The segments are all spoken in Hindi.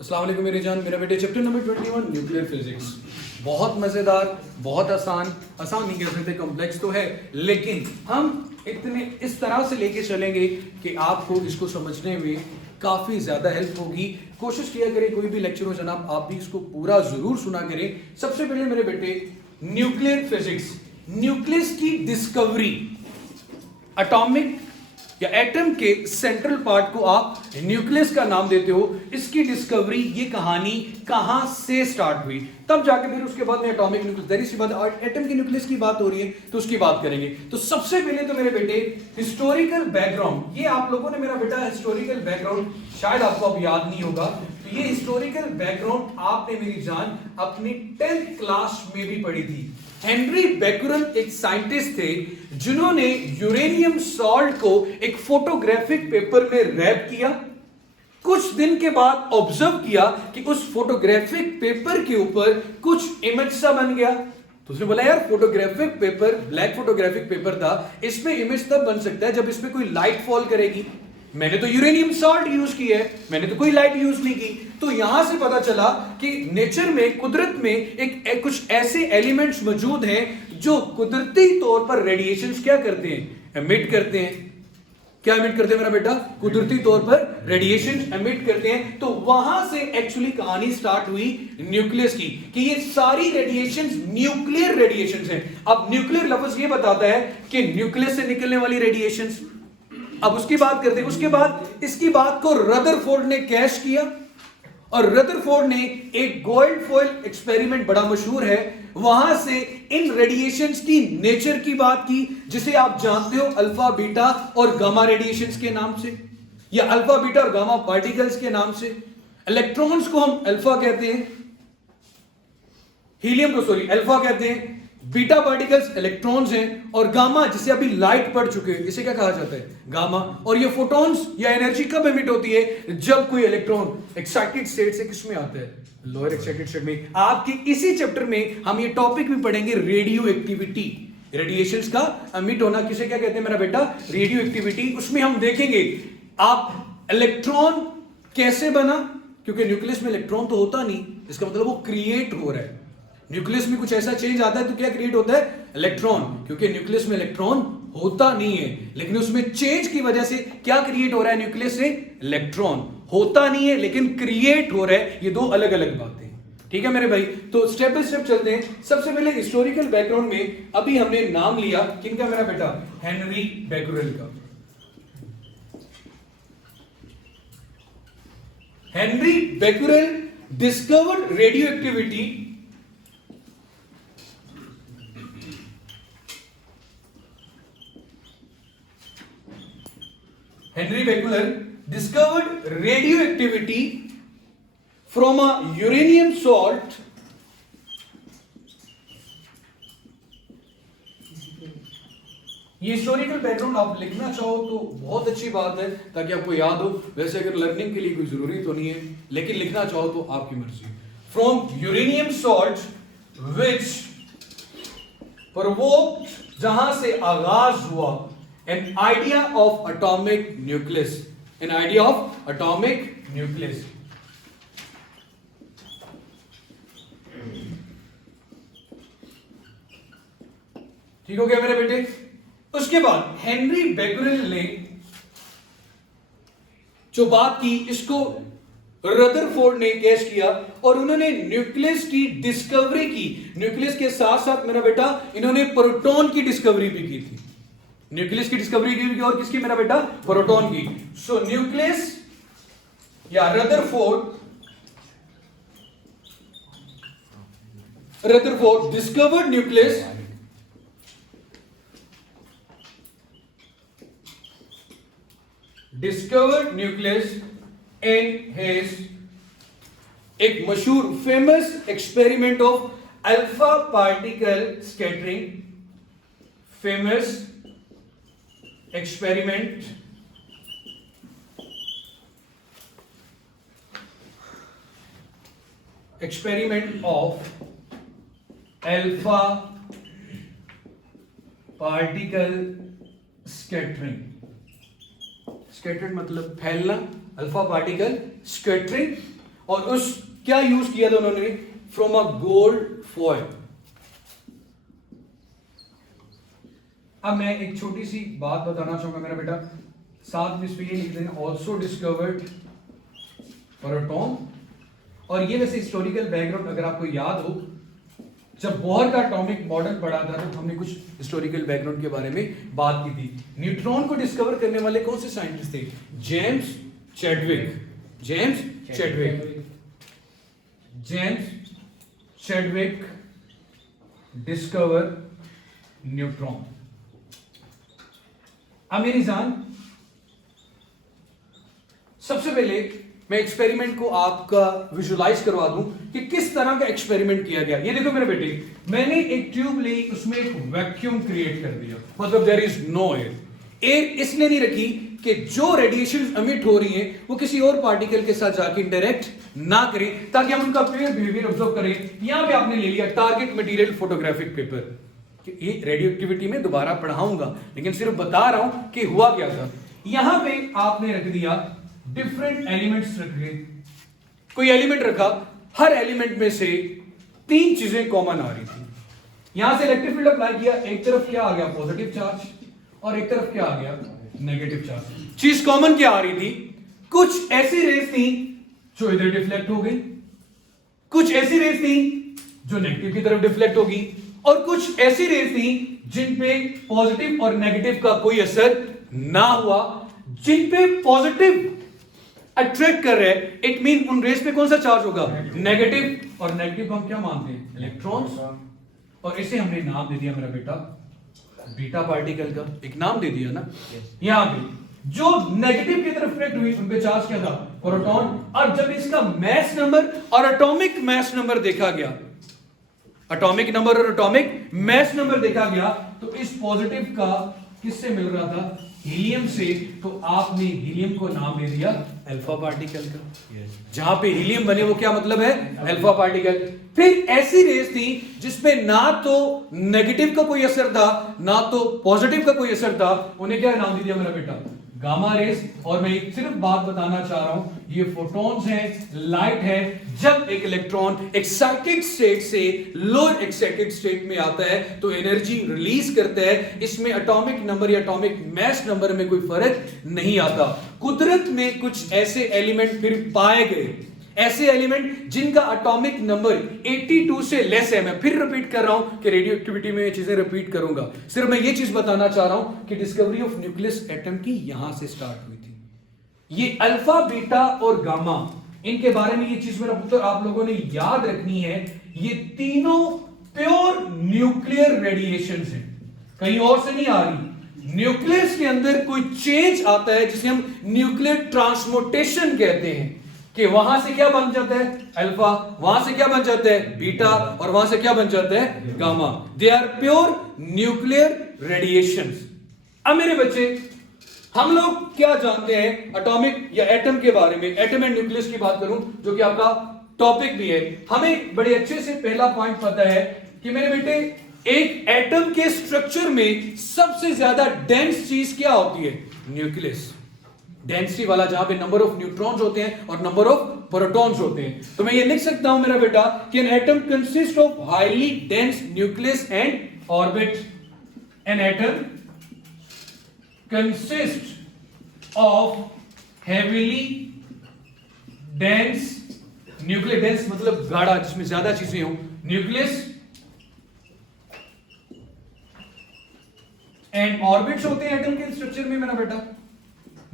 अस्सलाम वालेकुम मेरे जान, मेरा बेटे चैप्टर नंबर 21 न्यूक्लियर फिजिक्स। बहुत मज़ेदार, बहुत आसान नहीं कह सकते, कॉम्प्लेक्स तो है, लेकिन हम इतने इस तरह से लेके चलेंगे कि आपको इसको समझने में काफ़ी ज़्यादा हेल्प होगी। कोशिश किया करें, कोई भी लेक्चर हो जनाब, आप भी इसको पूरा ज़रूर सुना करें। सबसे पहले मेरे बेटे न्यूक्लियर फिजिक्स, न्यूक्लियस की डिस्कवरी, एटॉमिक या एटम के सेंट्रल पार्ट को आप न्यूक्लियस का नाम देते हो। इसकी डिस्कवरी, ये कहानी कहां से स्टार्ट हुई, तब जाके फिर उसके बाद में एटॉमिक न्यूक्लियस, देरी सी बात, एटम के न्यूक्लियस की बात हो रही है तो उसकी बात करेंगे। तो सबसे पहले तो मेरे बेटे हिस्टोरिकल बैकग्राउंड, ये आप लोगों ने मेरा बेटा हिस्टोरिकल बैकग्राउंड शायद आपको अब याद नहीं होगा, तो ये हिस्टोरिकल बैकग्राउंड आपने मेरी जान अपनी 10th क्लास में भी पढ़ी थी। हेनरी बेकुरल एक साइंटिस्ट थे जिन्होंने यूरेनियम सॉल्ट को एक फोटोग्राफिक पेपर में रैप किया। कुछ दिन के बाद ऑब्जर्व किया कि उस फोटोग्राफिक पेपर के ऊपर कुछ इमेज सा बन गया। तो उसने बोला यार, photographic paper, black photographic paper था, इसमें इमेज तब बन सकता है जब इसमें कोई लाइट फॉल करेगी। मैंने तो यूरेनियम सॉल्ट यूज की है, मैंने तो कोई लाइट यूज नहीं की। तो यहां से पता चला कि नेचर में, कुदरत में एक कुछ ऐसे एलिमेंट्स मौजूद हैं जो कुदरती तौर पर रेडिएशंस क्या करते हैं, एमिट करते हैं। क्या एमिट करते हैं मेरा बेटा? कुदरती तौर पर रेडिएशंस एमिट करते हैं। तो वहां से एक्चुअली कहानी स्टार्ट हुई न्यूक्लियस की, कि ये सारी रेडिएशंस न्यूक्लियर रेडिएशंस हैं। अब न्यूक्लियर लफ्ज ये बताता है कि न्यूक्लियस से निकलने वाली रेडिएशंस। अब उसकी बात करते हैं। उसके बाद इसकी बात को रदरफोर्ड ने कैश किया, और रदरफोर्ड ने एक गोल्ड फॉइल एक्सपेरिमेंट, बड़ा मशहूर है, वहां से इन रेडिएशंस की नेचर की बात की, जिसे आप जानते हो अल्फा, बीटा और गामा रेडिएशंस के नाम से, या अल्फा, बीटा और गामा पार्टिकल्स के नाम से। इलेक्ट्रॉन्स को हम अल्फा कहते हैं, हीलियम को अल्फा कहते हैं, बीटा पार्टिकल्स इलेक्ट्रॉन्स हैं, और गामा, जिसे अभी लाइट पढ़ चुके हैं, इसे क्या कहा जाता है? गामा। और ये फोटॉन्स या एनर्जी कब एमिट होती है? जब कोई इलेक्ट्रॉन एक्साइटेड स्टेट से किसमें आता है? लोअर एक्साइटेड स्टेट में। आपके इसी चैप्टर में हम ये टॉपिक भी पढ़ेंगे, रेडियो एक्टिविटी, रेडिएशंस का एमिट होना, किसे क्या कहते हैं मेरा बेटा? Radio activity. उसमें हम देखेंगे आप इलेक्ट्रॉन कैसे बना, क्योंकि न्यूक्लियस में इलेक्ट्रॉन तो होता नहीं, इसका मतलब वो क्रिएट हो रहा है। न्यूक्लियस में कुछ ऐसा चेंज आता है तो क्या क्रिएट होता है? इलेक्ट्रॉन। क्योंकि न्यूक्लियस में इलेक्ट्रॉन होता नहीं है, लेकिन उसमें चेंज की वजह से क्या क्रिएट हो रहा है? न्यूक्लियस से इलेक्ट्रॉन होता नहीं है लेकिन क्रिएट हो रहा है। ये दो अलग अलग बातें, ठीक है मेरे भाई। तो स्टेप बाय स्टेप चलते हैं। सबसे पहले हिस्टोरिकल बैकग्राउंड में अभी हमने नाम लिया किनका मेरा बेटा? हेनरी बेकुरल का। Henry Becquerel discovered radio activity Henry Becquerel discovered radioactivity from a uranium salt ये हिस्टोरिकल बैकग्राउंड आप लिखना चाहो तो बहुत अच्छी बात है, ताकि आपको याद हो। वैसे अगर लर्निंग के लिए कोई जरूरी तो नहीं है, लेकिन लिखना चाहो तो आपकी मर्जी। From uranium salt which provoked, जहां से आगाज हुआ, an idea of atomic nucleus, an idea of atomic nucleus। ठीक हो गया मेरे बेटे? उसके बाद हेनरी बेकुरल ने जो बात की, इसको रदरफोर्ड ने कैच किया, और उन्होंने न्यूक्लियस की डिस्कवरी की। न्यूक्लियस के साथ साथ मेरा बेटा इन्होंने प्रोटॉन की डिस्कवरी भी की थी। न्यूक्लियस की डिस्कवरी की और किसकी मेरा बेटा? प्रोटॉन की। सो न्यूक्लियस या Rutherford discovered nucleus in his एक मशहूर famous experiment of alpha particle scattering, famous experiment of alpha particle scattering। Scattered मतलब फैलना, अल्फा पार्टिकल स्कैटरिंग, और उस क्या यूज किया था उन्होंने, फ्रॉम अ गोल्ड फॉयल। अब मैं एक छोटी सी बात बताना चाहूंगा मेरा बेटा, साथ में इस पे ये लिख देना, ऑल्सो डिस्कवर्ड प्रोटॉन। और ये वैसे हिस्टोरिकल बैकग्राउंड अगर आपको याद हो, जब बोहर का एटॉमिक मॉडल पढ़ा था तो हमने कुछ हिस्टोरिकल बैकग्राउंड के बारे में बात की थी। न्यूट्रॉन को डिस्कवर करने वाले कौन से साइंटिस्ट थे, James Chadwick. James Chadwick discover neutron. अब मेरी जान, सबसे पहले मैं एक्सपेरिमेंट को आपका विजुलाइज करवा दूं कि किस तरह का एक्सपेरिमेंट किया गया। ये देखो मेरे बेटे, मैंने एक ट्यूब ली, उसमें एक वैक्यूम क्रिएट कर दिया, मतलब there is no air. Air इसलिए नहीं रखी कि जो रेडिएशन एमिट हो रही है वो किसी और पार्टिकल के साथ जाके इंटरेक्ट ना करें, ताकि हम उनका बिहेवियर ऑब्जर्व करें। यहां पे आपने ले लिया टारगेट मटेरियल फोटोग्राफिक पेपर। ये रेडियो एक्टिविटी में दोबारा पढ़ाऊंगा, लेकिन सिर्फ बता रहा हूं कि हुआ क्या था। यहां पे आपने रख दिया डिफरेंट एलिमेंट्स, रख दिए कोई एलिमेंट रखा, हर एलिमेंट में से 3 चीजें कॉमन आ रही थी। यहां से इलेक्ट्रिक फील्ड अप्लाई किया, एक तरफ क्या आ गया, पॉजिटिव चार्ज, और एक तरफ क्या आ गया, नेगेटिव चार्ज। चीज कॉमन क्या आ रही थी, कुछ ऐसी रेस थी जो इधर डिफ्लेक्ट हो गई, कुछ ऐसी रेस थी जो नेगेटिव की तरफ डिफ्लेक्ट होगी, और कुछ ऐसी रेस थी जिन पे पॉजिटिव और नेगेटिव का कोई असर ना हुआ। जिन पे पॉजिटिव अट्रैक्ट कर रहे हैं, इट मीन उन रेस पे कौन सा चार्ज होगा, नेगेटिव। और नेगेटिव हम क्या मानते हैं, इलेक्ट्रॉन्स। और इसे हमने नाम दे दिया मेरा बेटा बीटा पार्टिकल का, एक नाम दे दिया ना। यहां पे जो नेगेटिव की तरफ रिफ्लेक्ट हुई उन पे चार्ज क्या था, प्रोटॉन। और जब इसका मैस नंबर और एटॉमिक मैस नंबर देखा गया, एटॉमिक नंबर और एटॉमिक मैस नंबर देखा गया, तो इस पॉजिटिव का किससे मिल रहा था, हीलियम से। तो आपने हीलियम को नाम दे दिया अल्फा पार्टिकल का। जहां पे हीलियम बने वो क्या मतलब है, अल्फा पार्टिकल। फिर ऐसी रेस थी जिसपे ना तो नेगेटिव का कोई असर था ना तो पॉजिटिव का कोई असर था, उन्हें क्या नाम दे दिया मेरा बेटा, गामा रेस। और मैं एक सिर्फ बात बताना चाह रहा हूं, ये फोटॉन्स हैं, लाइट है। जब एक इलेक्ट्रॉन एक्साइटेड स्टेट से लोअर एक्साइटेड स्टेट में आता है तो एनर्जी रिलीज करता है। इसमें एटॉमिक नंबर या एटॉमिक मैस नंबर में कोई फर्क नहीं आता। कुदरत में कुछ ऐसे एलिमेंट फिर पाए गए, ऐसे एलिमेंट जिनका एटॉमिक नंबर 82 से लेस है। मैं फिर रिपीट कर रहा हूं कि रेडियो एक्टिविटी में ये चीजें रिपीट करूंगा, सिर्फ मैं ये चीज बताना चाह रहा हूं कि डिस्कवरी ऑफ न्यूक्लियस एटम की यहां से स्टार्ट हुई थी। ये अल्फा, बीटा और गामा, इनके बारे में ये चीज मेरा पुत्र आप लोगों ने याद रखनी है। ये तीनों प्योर न्यूक्लियर रेडिएशन है, कहीं और से नहीं आ रही। न्यूक्लियस के अंदर कोई चेंज आता है जिसे हम न्यूक्लियर ट्रांसमोटेशन कहते हैं, कि वहां से क्या बन जाता है, अल्फा, वहां से क्या बन जाता है, बीटा, और वहां से क्या बन जाता है, gamma. They are pure nuclear radiations. अब मेरे बच्चे, हम लोग क्या जानते हैं एटॉमिक या एटम के बारे में, एटम एंड न्यूक्लियस की बात करूं जो कि आपका टॉपिक भी है। हमें बड़े अच्छे से पहला पॉइंट पता है कि मेरे बेटे, एक एटम के स्ट्रक्चर में सबसे ज्यादा डेंस चीज क्या होती है, न्यूक्लियस। डेंसिटी वाला, जहां पे नंबर ऑफ न्यूट्रॉन्स होते हैं और नंबर ऑफ प्रोटॉन्स होते हैं। तो मैं ये लिख सकता हूं मेरा बेटा कि an atom consist of highly dense nucleus and orbit. An atom consist of heavily dense nucleus, dense मतलब गाढ़ा, जिसमें ज्यादा चीजें हो, न्यूक्लियस एंड ऑर्बिट्स होते हैं एटम के स्ट्रक्चर में मेरा बेटा।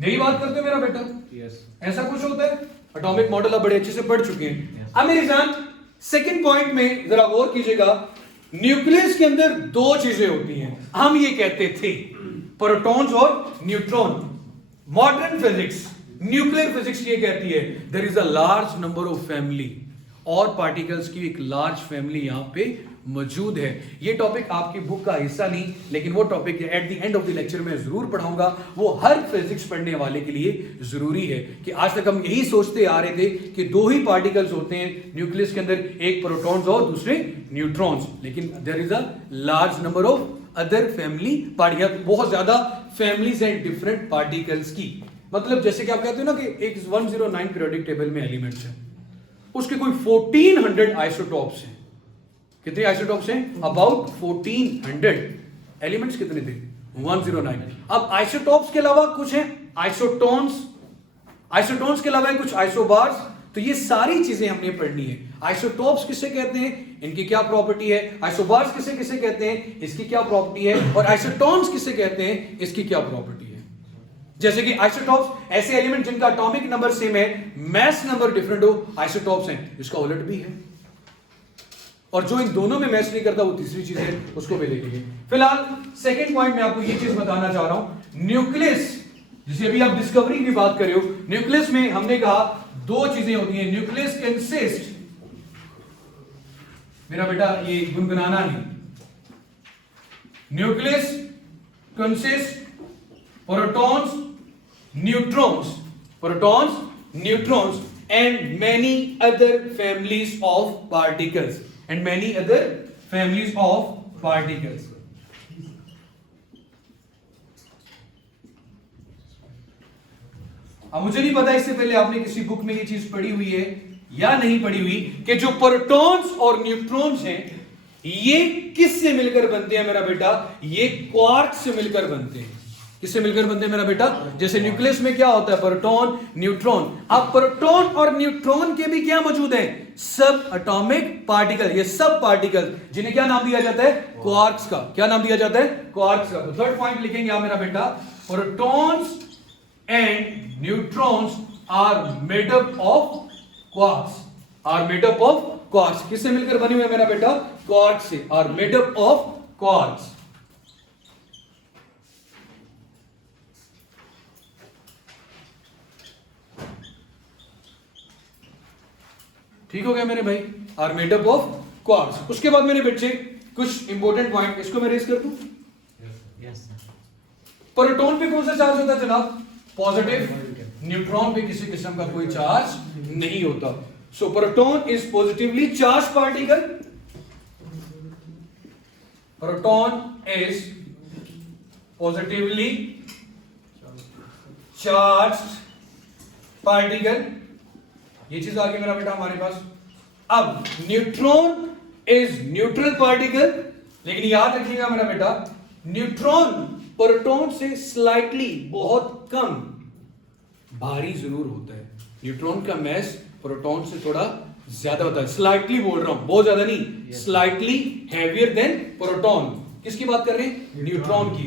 यही बात करते हो मेरा बेटा, yes. ऐसा कुछ होता है। एटॉमिक मॉडल आप बड़े अच्छे से पढ़ चुके हैं। yes. अब मेरी जान, सेकंड पॉइंट में जरा गौर कीजिएगा। न्यूक्लियस के अंदर 2 चीजें होती हैं, हम ये कहते थे, प्रोटॉन्स और neutron. Modern physics, nuclear physics ये कहती है there is a large number of family, और पार्टिकल्स की एक लार्ज फैमिली यहां पे मौजूद है। ये टॉपिक आपकी बुक का हिस्सा नहीं, लेकिन वो topic at the end of the lecture में जरूर पढ़ाऊंगा। वो हर फिजिक्स पढ़ने वाले के लिए जरूरी है कि आज तक हम यही सोचते आ रहे थे कि 2 ही पार्टिकल्स होते हैं न्यूक्लियस के अंदर, एक प्रोटॉन्स और दूसरे न्यूट्रॉन्स, लेकिन there is a large number of other family particle, बहुत ज्यादा फैमिलीज हैं डिफरेंट पार्टिकल्स की। मतलब जैसे कि आप कहते हो ना कि एक 109 पीरियोडिक टेबल में एलिमेंट्स है, उसके कोई 1400 आइसोटॉप्स हैं। कितने आइसोटॉप्स हैं? अबाउट 1400। एलिमेंट्स कितने थे? 109। अब आइसोटॉप्स के अलावा कुछ है आइसोटोन्स, आइसोटोन्स के अलावा है कुछ आइसोबार्स। तो ये सारी चीजें हमने पढ़नी है। आइसोटॉप्स किसे कहते हैं, इनकी क्या प्रॉपर्टी है, आइसोबार्स किसे किसे कहते हैं, इसकी क्या प्रॉपर्टी है, और आइसोटोन्स किसे कहते हैं, इसकी क्या प्रॉपर्टी है। जैसे कि आइसोटॉप्स ऐसे एलिमेंट जिनका एटॉमिक नंबर सेम है, मैस नंबर डिफरेंट हो, आइसोटॉप्स हैं। इसका उलट भी है, और जो इन दोनों में मैच नहीं करता वो तीसरी चीज है, उसको भी देखेंगे। फिलहाल सेकंड पॉइंट में आपको ये चीज बताना चाह रहा हूं, न्यूक्लियस, जिसे अभी आप डिस्कवरी की बात कर रहे हो, न्यूक्लियस में हमने कहा दो चीजें होती हैं। न्यूक्लियस कंसिस्ट, मेरा बेटा ये गुनगुनाना नहीं, nucleus consist protons, neutrons, protons, neutrons and many other families of particles, and many other families of particles. अब मुझे नहीं पता इससे पहले आपने किसी बुक में ये चीज पढ़ी हुई है या नहीं पढ़ी हुई कि जो प्रोटॉन्स और न्यूट्रॉन्स हैं ये किससे मिलकर बनते हैं मेरा बेटा, ये क्वार्क से मिलकर बनते हैं। किससे मिलकर बनते हैं मेरा बेटा? जैसे न्यूक्लियस में क्या होता है, प्रोटॉन न्यूट्रॉन। अब प्रोटॉन और न्यूट्रॉन के भी क्या मौजूद हैं, सब एटॉमिक पार्टिकल। ये सब पार्टिकल जिन्हें क्या नाम दिया जाता है, क्वार्क्स का। क्या नाम दिया जाता है, क्वार्क्स का। तो थर्ड पॉइंट लिखेंगे आप मेरा बेटा, protons and neutrons are made up of quarks, are made up of quarks. किससे मिलकर बने हुए मेरा बेटा, क्वार्क्स से, are made up of quarks. ठीक हो गया मेरे भाई, are made up of quarks. उसके बाद मेरे बच्चे कुछ इंपॉर्टेंट पॉइंट, इसको मैं रेज कर दूं। प्रोटॉन पे कौन सा चार्ज होता है जनाब, पॉजिटिव। न्यूट्रॉन पे किसी किस्म का कोई चार्ज नहीं होता। So proton is positively charge particle, proton is positively charge particle. ये चीज आ गई मेरा बेटा हमारे पास। अब न्यूट्रॉन इज न्यूट्रल पार्टिकल, लेकिन याद रखिएगा मेरा बेटा, न्यूट्रॉन प्रोटॉन से स्लाइटली, बहुत कम भारी जरूर होता है। न्यूट्रॉन का मैस प्रोटॉन से थोड़ा ज्यादा होता है, स्लाइटली बोल रहा हूं, बहुत ज्यादा नहीं, स्लाइटली हैवियर देन प्रोटॉन। किसकी बात कर रहे हैं, न्यूट्रॉन की।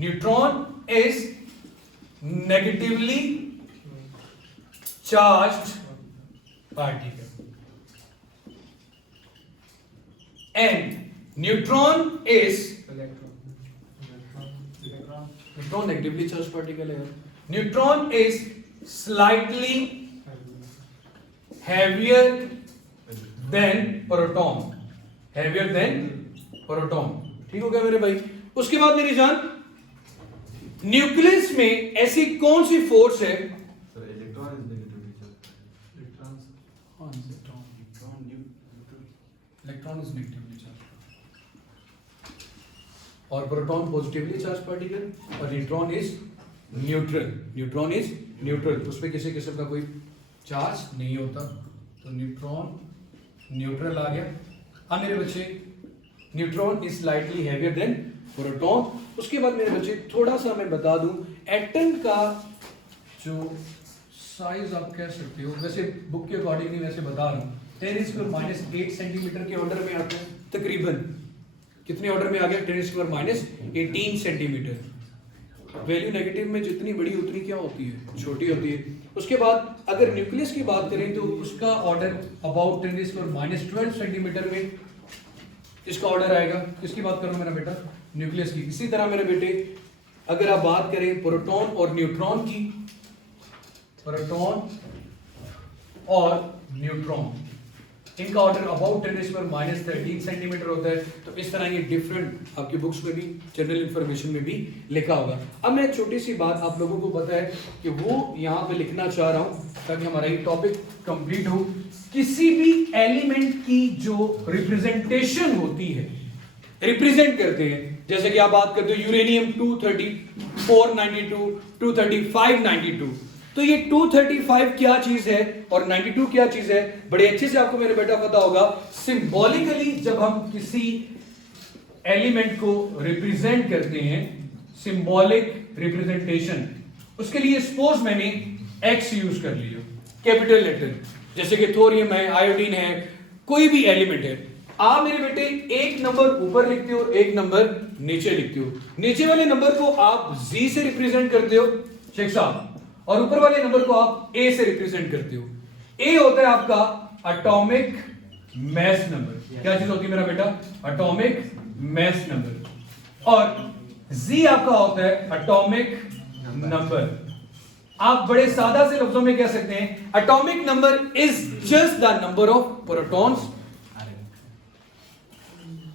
Neutron is negatively charged particle and neutron is neutron negatively charged particle है। neutron is slightly heavier than proton, heavier than proton। ठीक हो गया मेरे भाई। उसके बाद मेरी जान, न्यूक्लियस में ऐसी कौन सी फोर्स है, इलेक्ट्रॉन इज नेगेटिवली चार्ज और प्रोटॉन पॉजिटिवली चार्ज पार्टिकल, और neutron is neutral. Neutron is neutral, उसमें किसी किस्म का कोई चार्ज नहीं होता। तो न्यूट्रॉन न्यूट्रल आ गया। अब मेरे बच्चे, neutron is slightly heavier than proton. उसके बाद मेरे बच्चे थोड़ा सा मैं बता दूं, एटम का जो साइज आप कह सकते हो, वैसे बुक के अकॉर्डिंग नहीं, वैसे बता रहा हूं, 10⁻⁸ सेंटीमीटर के ऑर्डर में आता है तकरीबन। कितने ऑर्डर में आ गया, 10⁻18 सेंटीमीटर। वैल्यू नेगेटिव में जितनी बड़ी उतनी क्या होती है, छोटी होती है। उसके बाद अगर न्यूक्लियस की बात करें तो उसका ऑर्डर अबाउट 10⁻12 सेंटीमीटर में इसका ऑर्डर आएगा। किसकी बात करूं मेरा बेटा, न्यूक्लियस की। इसी तरह मेरे बेटे अगर आप बात करें प्रोटॉन और न्यूट्रॉन की, प्रोटॉन और न्यूट्रॉन, इनका ऑर्डर अबाउट 10⁻13 सेंटीमीटर होता है। तो इस तरह ये डिफरेंट आपकी बुक्स में भी, जनरल इंफॉर्मेशन में भी लिखा होगा। अब मैं छोटी सी बात आप लोगों को पता है कि वो यहाँ पे लिखना चाह रहा हूँ ताकि हमारा ये टॉपिक कंप्लीट हो। किसी भी एलिमेंट की जो रिप्रेजेंटेशन होती है, रिप्रेजेंट करते हैं, जैसे कि आप बात करते हो यूरेनियम 23492, 23592, तो ये 235 क्या चीज है और 92 क्या चीज है, बड़े अच्छे से आपको मेरे बेटा पता होगा। सिंबॉलिकली जब हम किसी एलिमेंट को रिप्रेजेंट करते हैं, सिंबॉलिक रिप्रेजेंटेशन, उसके लिए सपोज मैंने एक्स यूज कर लिया, कैपिटल लेटर, जैसे कि थोरियम है, आयोडीन है, कोई भी एलिमेंट है। आप मेरे बेटे एक नंबर ऊपर लिखते हो, एक नंबर नीचे लिखते हो। नीचे वाले नंबर को आप जी से रिप्रेजेंट करते हो शेख साहब, और ऊपर वाले नंबर को आप ए से रिप्रेजेंट करते हो। ए होता है आपका एटॉमिक मैस नंबर। क्या चीज होती है मेरा बेटा? Atomic mass number. और जी आपका होता है एटॉमिक नंबर। आप बड़े सादा से लफ्जों में कह सकते हैं atomic number is just the number of protons,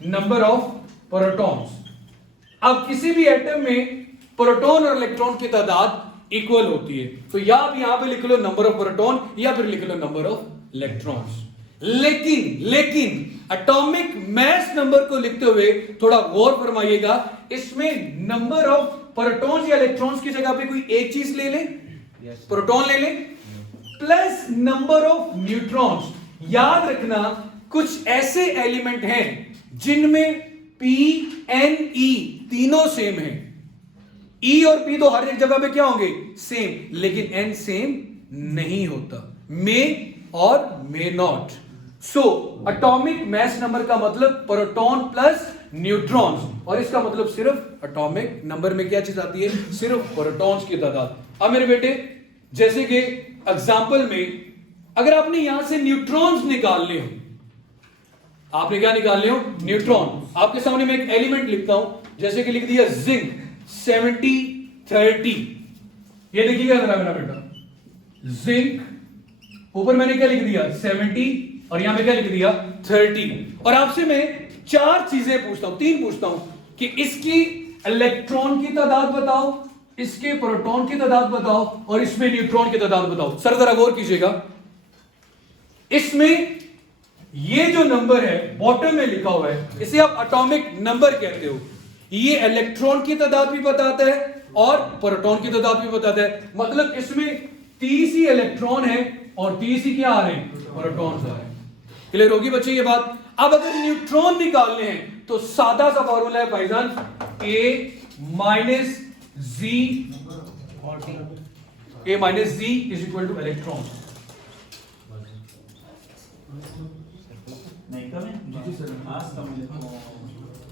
number of protons. अब किसी भी एटम में प्रोटॉन और इलेक्ट्रॉन की तादाद इक्वल होती है, तो या आप यहां पे लिख लो नंबर ऑफ प्रोटॉन या फिर लिख लो नंबर ऑफ इलेक्ट्रॉन्स। लेकिन एटॉमिक मैस नंबर को लिखते हुए थोड़ा गौर फरमाइएगा, इसमें नंबर ऑफ प्रोटॉन्स या इलेक्ट्रॉन्स की जगह पे कोई एक चीज ले लें, प्रोटॉन ले लें, प्लस नंबर ऑफ न्यूट्रॉन्स। याद रखना कुछ ऐसे एलिमेंट हैं जिनमें P, N, E तीनों सेम है। E और P तो हर एक जगह पे क्या होंगे? सेम, लेकिन N सेम नहीं होता, मे और may not. So atomic mass number का मतलब प्रोटॉन प्लस न्यूट्रॉन्स, और इसका मतलब सिर्फ एटॉमिक नंबर में क्या चीज आती है? सिर्फ प्रोटॉन्स की तादाद। अब मेरे बेटे जैसे कि एग्जांपल में अगर आपने यहां से न्यूट्रॉन्स निकालने हो, आपने क्या निकालने हो? न्यूट्रॉन। आपके सामने मैं एक एलिमेंट लिखता हूं, जैसे कि लिख दिया जिंक 70-30। ये देखिएगा जरा मेरा बेटा, जिंक, ऊपर मैंने क्या लिख दिया? 70, और यहां पे क्या लिख दिया? 30। और आपसे मैं चार चीजें पूछता हूं, तीन पूछता हूं कि इसकी इलेक्ट्रॉन की तादाद बताओ, इसके प्रोटॉन की तादाद बताओ, और इसमें न्यूट्रॉन की तादाद बताओ। सर जरा गौर कीजिएगा, इसमें ये जो नंबर है बॉटम में लिखा हुआ है, इसे आप एटॉमिक नंबर कहते हो। ये इलेक्ट्रॉन की तादाद भी बताता है और प्रोटॉन की तादाद भी बताता है। मतलब इसमें 30 ही इलेक्ट्रॉन है और 30 ही क्या आ रहे हैं? प्रोटॉन आ रहे हैं। क्लियर होगी बच्चे ये बात? अब अगर न्यूट्रॉन निकालने हैं तो सादा सा फॉर्मूला है भाईजान, A minus G, A minus G is equal to electron. नहीं कम है? जी सर। आज कम है।